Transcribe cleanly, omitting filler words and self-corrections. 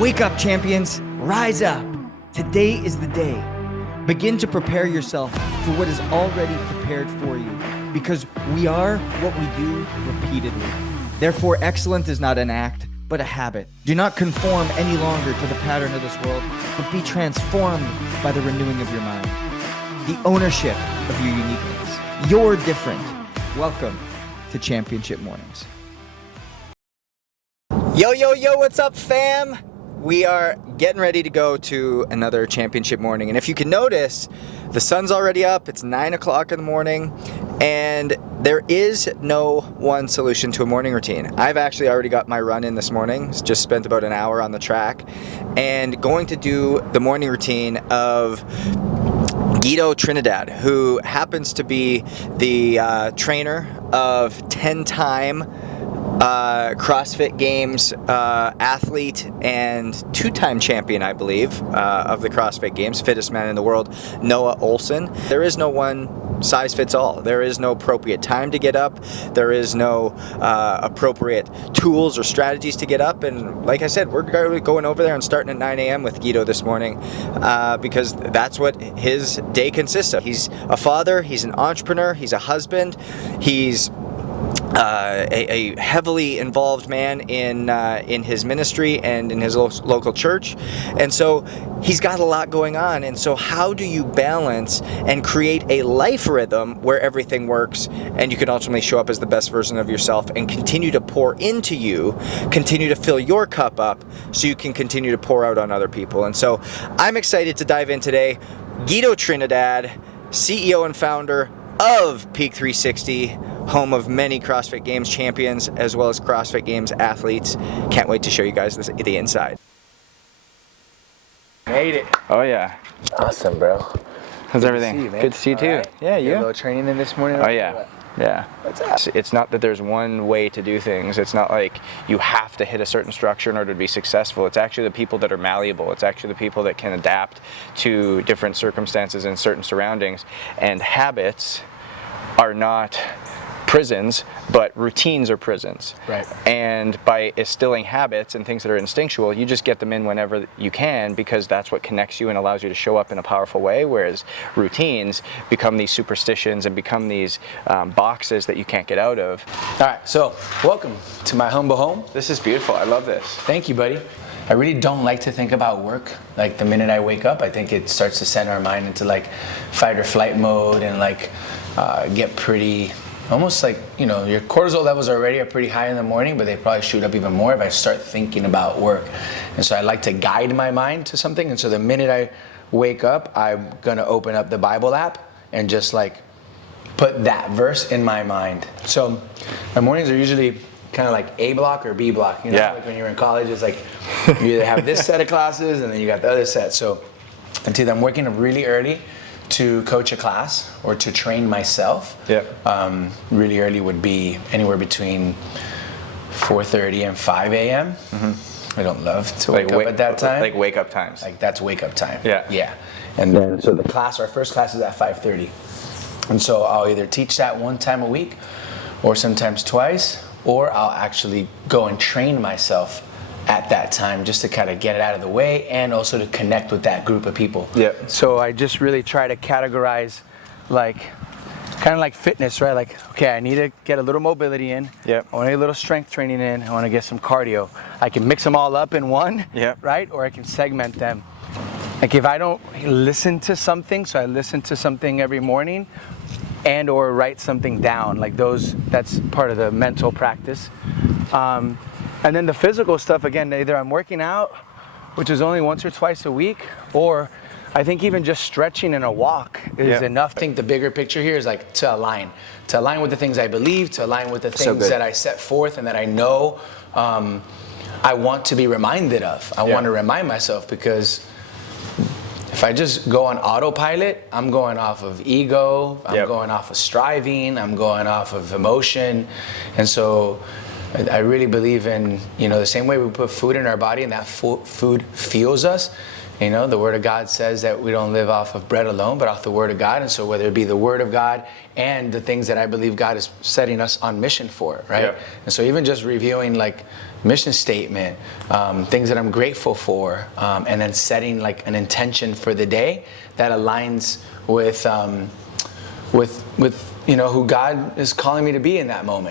Wake up, champions. Rise up. Today is the day. Begin to prepare yourself for what is already prepared for you, because we are what we do repeatedly. Therefore, excellence is not an act, but a habit. Do not conform any longer to the pattern of this world, but be transformed by the renewing of your mind. The ownership of your uniqueness. You're different. Welcome to Championship Mornings. Yo, yo, yo, what's up, fam? We are getting ready to go to another championship morning. And if you can notice, the sun's already up. It's 9 o'clock in the morning. And there is no one solution to a morning routine. I've actually already got my run in this morning. Just spent about an hour on the track. And going to do the morning routine of Guido Trinidad, who happens to be the trainer of 10-time CrossFit Games athlete and 2-time champion, I believe, of the CrossFit Games, fittest man in the world, Noah Olson. There is no one size fits all. There is no appropriate time to get up. There is no appropriate tools or strategies to get up. And like I said, we're going over there and starting at 9 a.m. with Guido this morning because that's what his day consists of. He's a father, he's an entrepreneur, he's a husband, he's a heavily involved man in his ministry and in his local church, and so he's got a lot going on. And so how do you balance and create a life rhythm where everything works and you can ultimately show up as the best version of yourself and continue to pour into you, continue to fill your cup up so you can continue to pour out on other people? And so I'm excited to dive in today. Guido Trinidad, CEO and founder of Peak 360, home of many CrossFit Games champions as well as CrossFit Games athletes. Can't wait to show you guys the inside. Made it. Oh yeah. Awesome, bro. How's everything? To see you, man. Good to see you too. Right. Yeah, you. A little training in this morning. Oh yeah. Yeah. It's not that there's one way to do things. It's not like you have to hit a certain structure in order to be successful. It's actually the people that are malleable. It's actually the people that can adapt to different circumstances and certain surroundings. And habits are not prisons, but routines are prisons. Right. And by instilling habits and things that are instinctual, you just get them in whenever you can, because that's what connects you and allows you to show up in a powerful way, whereas routines become these superstitions and become these boxes that you can't get out of. All right, so welcome to my humble home. This is beautiful. I love this. Thank you, buddy. I really don't like to think about work. Like the minute I wake up, I think it starts to send our mind into like fight or flight mode and like get pretty, almost like, you know, your cortisol levels already are pretty high in the morning, but they probably shoot up even more if I start thinking about work. And so I like to guide my mind to something. And so the minute I wake up, I'm gonna open up the Bible app and just like put that verse in my mind. So my mornings are usually kind of like A block or B block. You know, yeah. Like when you're in college, it's like you either have this set of classes and then you got the other set. So until I'm working really early to coach a class or to train myself. Yep. Really early would be anywhere between 4:30 and 5 a.m. Mm-hmm. I don't love to wake up at that time. Like wake up times. Like that's wake up time. Yeah. Yeah. And then so the class, our first class is at 5:30. And so I'll either teach that one time a week or sometimes twice, or I'll actually go and train myself at that time just to kind of get it out of the way and also to connect with that group of people. Yeah. So I just really try to categorize like kind of like fitness, right? Like, okay, I need to get a little mobility in. Yep. I want to get a little strength training in. I want to get some cardio. I can mix them all up in one, yep. Right? Or I can segment them. Like if I don't listen to something, so I listen to something every morning and or write something down, like that's part of the mental practice. And then the physical stuff, again, either I'm working out, which is only once or twice a week, or I think even just stretching and a walk is enough. I think the bigger picture here is like to align with the things I believe, to align with the things that I set forth and that I know I want to be reminded of. I want to remind myself, because if I just go on autopilot, I'm going off of ego, I'm going off of striving, I'm going off of emotion. And so I really believe in, you know, the same way we put food in our body and that food fuels us, You know, the Word of God says that we don't live off of bread alone, but off the Word of God. And so whether it be the Word of God and the things that I believe God is setting us on mission for, right? Yeah. And so even just reviewing like mission statement, things that I'm grateful for, and then setting like an intention for the day that aligns with you know, who God is calling me to be in that moment.